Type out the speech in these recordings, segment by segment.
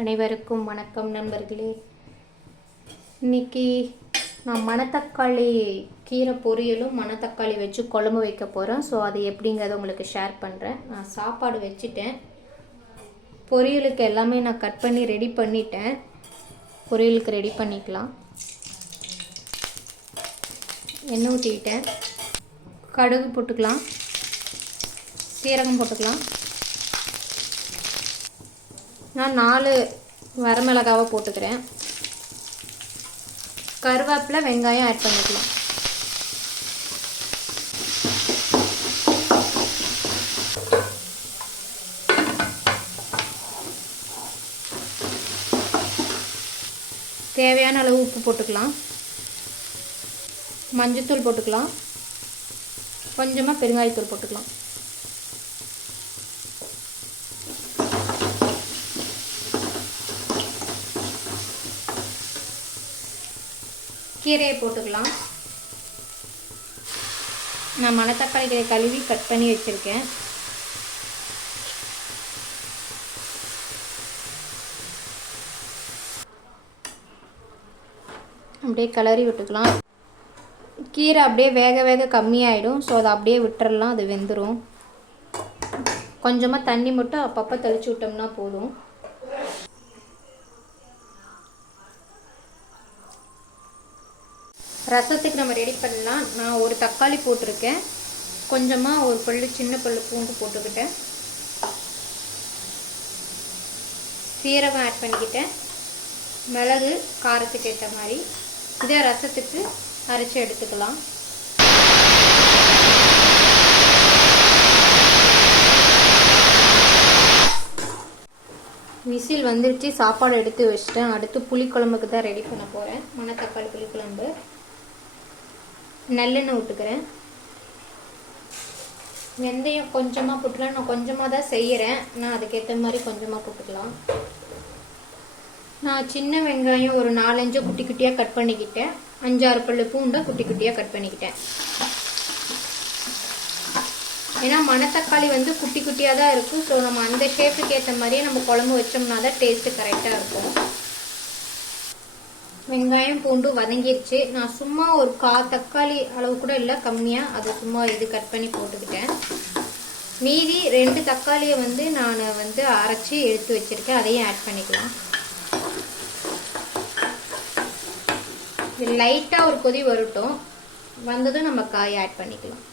அனைவருக்கும் வணக்கம் நண்பர்களே. இன்னைக்கு நான் மணத்தக்காளி கீரை பொரியலும் மணத்தக்காளி வச்சு குழம்பு வைக்க போகிறேன். ஸோ அது எப்படிங்கிறத உங்களுக்கு ஷேர் பண்ணுறேன். நான் சாப்பாடு வச்சுட்டேன். பொரியலுக்கு எல்லாமே நான் கட் பண்ணி ரெடி பண்ணிட்டேன். பொரியலுக்கு ரெடி பண்ணிக்கலாம். எண்ணெய் ஊற்றிக்கிட்டேன். கடுகு போட்டுக்கலாம், சீரகம் போட்டுக்கலாம். நான் 4 வரமிளகாவை போட்டுக்கிறேன். கருவேப்பிலை, வெங்காயம் ஆட் பண்ணிக்கலாம். தேவையான அளவு உப்பு போட்டுக்கலாம். மஞ்சத்தூள் போட்டுக்கலாம். கொஞ்சமாக பெருங்காயத்தூள் போட்டுக்கலாம். கீரையை போட்டுக்கலாம். நான் மணத்தக்காளி கீரை கழுவி கட் பண்ணி வச்சுருக்கேன். அப்படியே கிளறி விட்டுக்கலாம். கீரை அப்படியே வேக கம்மியாயிடும். ஸோ அதை அப்படியே விட்டுறலாம், அது வெந்துடும். கொஞ்சமாக தண்ணி மட்டும் அப்பப்போ தெளிச்சு விட்டோம்னா போதும். ரசத்துக்கு நம்ம ரெடி பண்ணலாம். நான் ஒரு தக்காளி போட்டிருக்கேன். கொஞ்சமாக ஒரு பல்லு சின்ன பல்லு பூண்டு போட்டுக்கிட்டேன். சீரகம் ஆட் பண்ணிக்கிட்டேன். மிளகு காரத்துக்கு ஏற்ற மாதிரி. இதே ரசத்துக்கு அரைச்சி எடுத்துக்கலாம். விசில் வந்துருச்சு. சாப்பாடு எடுத்து வச்சிட்டேன். அடுத்து புளிக்குழம்புக்கு தான் ரெடி பண்ண போகிறேன். மணத்தக்காளி புளிக்குழம்பு. நல்லெண்ணெய் விட்டுக்கிறேன். வெந்தயம் கொஞ்சமாக போட்டுக்கலாம். நான் கொஞ்சமாக தான் செய்கிறேன். நான் அதுக்கேற்ற மாதிரி கொஞ்சமாக போட்டுக்கலாம். நான் சின்ன வெங்காயம் ஒரு 4-5 குட்டி குட்டியாக கட் பண்ணிக்கிட்டேன். 5-6 பல்லு பூண்டை குட்டி குட்டியாக கட் பண்ணிக்கிட்டேன். ஏன்னா மணத்தக்காளி வந்து குட்டி குட்டியாக தான் இருக்கும். ஸோ நம்ம அந்த ஷேப்புக்கு ஏற்ற மாதிரியே நம்ம குழம்பு வச்சோம்னா தான் டேஸ்ட்டு கரெக்டாக இருக்கும். வெங்காயம் பூண்டு வதங்கிருச்சு. நான் சும்மா ஒரு 1/4 தக்காளி அளவு கூட இல்லை, கம்மியாக அது சும்மா இது கட் பண்ணி போட்டுக்கிட்டேன். மீதி 2 தக்காளியை வந்து நான் வந்து அரைச்சி எடுத்து வச்சிருக்கேன். அதையும் ஆட் பண்ணிக்கலாம். இது லைட்டாக ஒரு கொதி வரட்டும். வந்ததும் நம்ம காயை ஆட் பண்ணிக்கலாம்.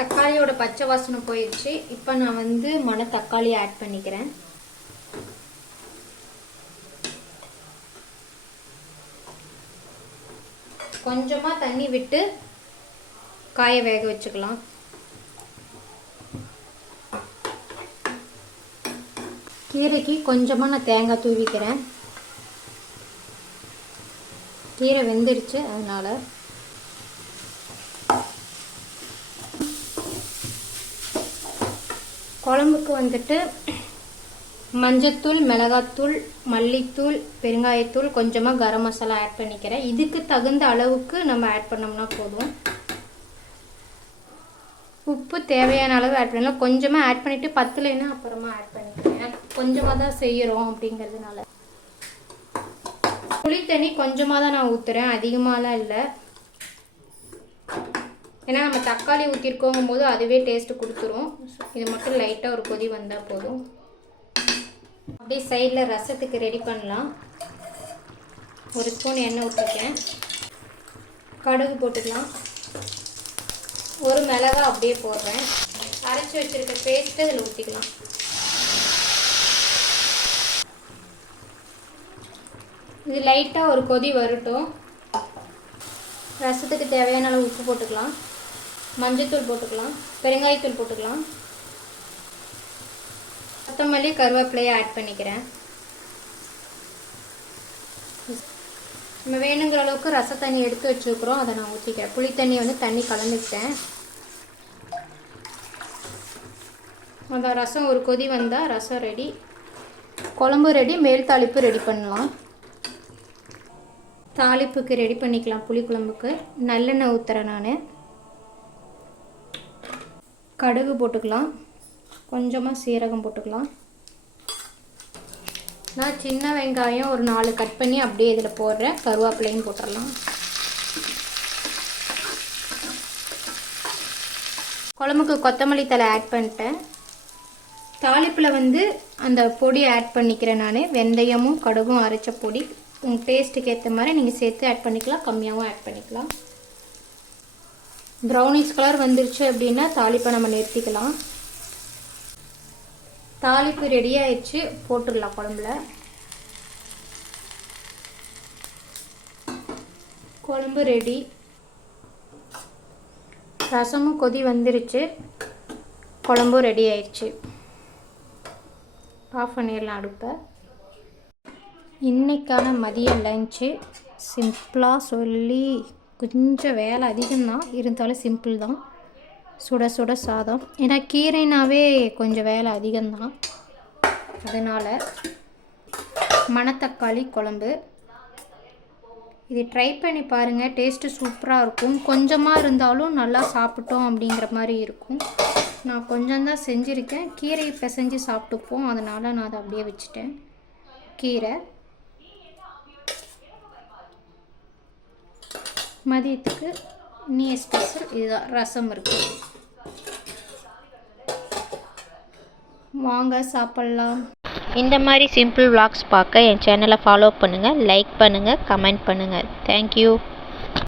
தக்காளியோட பச்சை வாசனை போயிடுச்சு. இப்போ நான் வந்து மணத்தக்காளி ஆட் பண்ணிக்கிறேன். கொஞ்சமாக தண்ணி விட்டு காயை வேக வச்சுக்கலாம். கீரைக்கு கொஞ்சமாக நான் தேங்காய் தூவிக்கிறேன். கீரை வெந்துடுச்சு, அதனால குழம்புக்கு வந்துட்டு மஞ்சத்தூள், மிளகாத்தூள், மல்லித்தூள், பெருங்காயத்தூள், கொஞ்சமாக கரம் மசாலா ஆட் பண்ணிக்கிறேன். இதுக்கு தகுந்த அளவுக்கு நம்ம ஆட் பண்ணோம்னா போதும். உப்பு தேவையான அளவு ஆட் பண்ணலாம். கொஞ்சமாக ஆட் பண்ணிவிட்டு பத்தலைன்னா அப்புறமா ஆட் பண்ணிக்கிறேன். கொஞ்சமாக தான் செய்கிறோம் அப்படிங்கிறதுனால. புளி தண்ணி கொஞ்சமாக தான் நான் ஊற்றுறேன், அதிகமாகலாம் இல்லை. ஏன்னா நம்ம தக்காளி ஊற்றிருக்கோங்கும் போது அதுவே டேஸ்ட்டு கொடுத்துரும். இது மட்டும் லைட்டாக ஒரு கொதி வந்தால் போதும். அப்படியே சைடில் ரசத்துக்கு ரெடி பண்ணலாம். ஒரு ஸ்பூன் எண்ணெய் ஊற்றிருக்கேன். கடுகு போட்டுக்கலாம். ஒரு மிளகா அப்படியே போடுறேன். அரைச்சி வச்சுருக்க பேஸ்ட்டு இதில் ஊற்றிக்கலாம். இது லைட்டாக ஒரு கொதி வரட்டும். ரசத்துக்கு தேவையான அளவு உப்பு போட்டுக்கலாம். மஞ்சத்தூள் போட்டுக்கலாம். பெருங்காயத்தூள் போட்டுக்கலாம். கொத்தமல்லி, கருவேப்பிலையை ஆட் பண்ணிக்கிறேன். நம்ம வேணுங்கிற அளவுக்கு ரச தண்ணி எடுத்து வச்சுருக்குறோம், அதை நான் ஊற்றிக்கிறேன். புளி தண்ணி வந்து தண்ணி கலந்துக்கிட்டேன். அந்த ரசம் ஒரு கொதி வந்தால் ரசம் ரெடி, குழம்பு ரெடி. மேல் தாளிப்பு ரெடி பண்ணலாம். தாளிப்புக்கு ரெடி பண்ணிக்கலாம். புளிக்குழம்புக்கு நல்லெண்ணெய் ஊற்றுறேன். நான் கடுகு போட்டுக்கலாம். கொஞ்சமாக சீரகம் போட்டுக்கலாம். நான் சின்ன வெங்காயம் ஒரு 4 கட் பண்ணி அப்படியே இதில் போடுறேன். கருவேப்பிலையும் போட்டுடலாம். குழம்புக்கு கொத்தமல்லி தழை ஆட் பண்ணிட்டேன். தாளிப்பில் வந்து அந்த பொடி ஆட் பண்ணிக்கிறேன் நான். வெந்தயமும் கடுகும் அரைச்ச பொடி. உங்கள் டேஸ்ட்டுக்கு ஏற்ற மாதிரி நீங்கள் சேர்த்து ஆட் பண்ணிக்கலாம், கம்மியாகவும் ஆட் பண்ணிக்கலாம். ப்ரௌனிஷ் கலர் வந்துருச்சு அப்படின்னா தாளிப்பை நம்ம நிறுத்திக்கலாம். தாளிப்பு ரெடி ஆயிடுச்சு, போட்டுடலாம் குழம்புல. குழம்பு ரெடி. ரசமும் கொதி வந்துருச்சு, குழம்பும் ரெடி ஆயிடுச்சு. ஆஃப் பண்ணிடலாம் அடுப்பை. இன்றைக்கான மதிய லஞ்சு சிம்பிளாக சொல்லி கொஞ்சம் வேலை அதிகம்தான், இருந்தாலும் சிம்பிள் தான். சுட சுட சாதம். ஏன்னா கீரைனாவே கொஞ்சம் வேலை அதிகம்தான், அதனால் மணத்தக்காளி குழம்பு. இது ட்ரை பண்ணி பாருங்கள், டேஸ்ட்டு சூப்பராக இருக்கும். கொஞ்சமாக இருந்தாலும் நல்லா சாப்பிட்டோம் அப்படிங்கிற மாதிரி இருக்கும். நான் கொஞ்சம்தான் செஞ்சுருக்கேன். கீரையை பிசைஞ்சு சாப்பிட்டுப்போம், அதனால் நான் அதை அப்படியே வச்சுட்டேன். கீரை மதியத்துக்கு நீ ஸ்பெஷல் இதுதான். ரசம் இருக்குது, வாங்க சாப்பிட்லாம். இந்த மாதிரி சிம்பிள் vlogs பார்க்க என் சேனலை ஃபாலோ பண்ணுங்கள், லைக் பண்ணுங்கள், கமெண்ட் பண்ணுங்கள். தேங்க்யூ.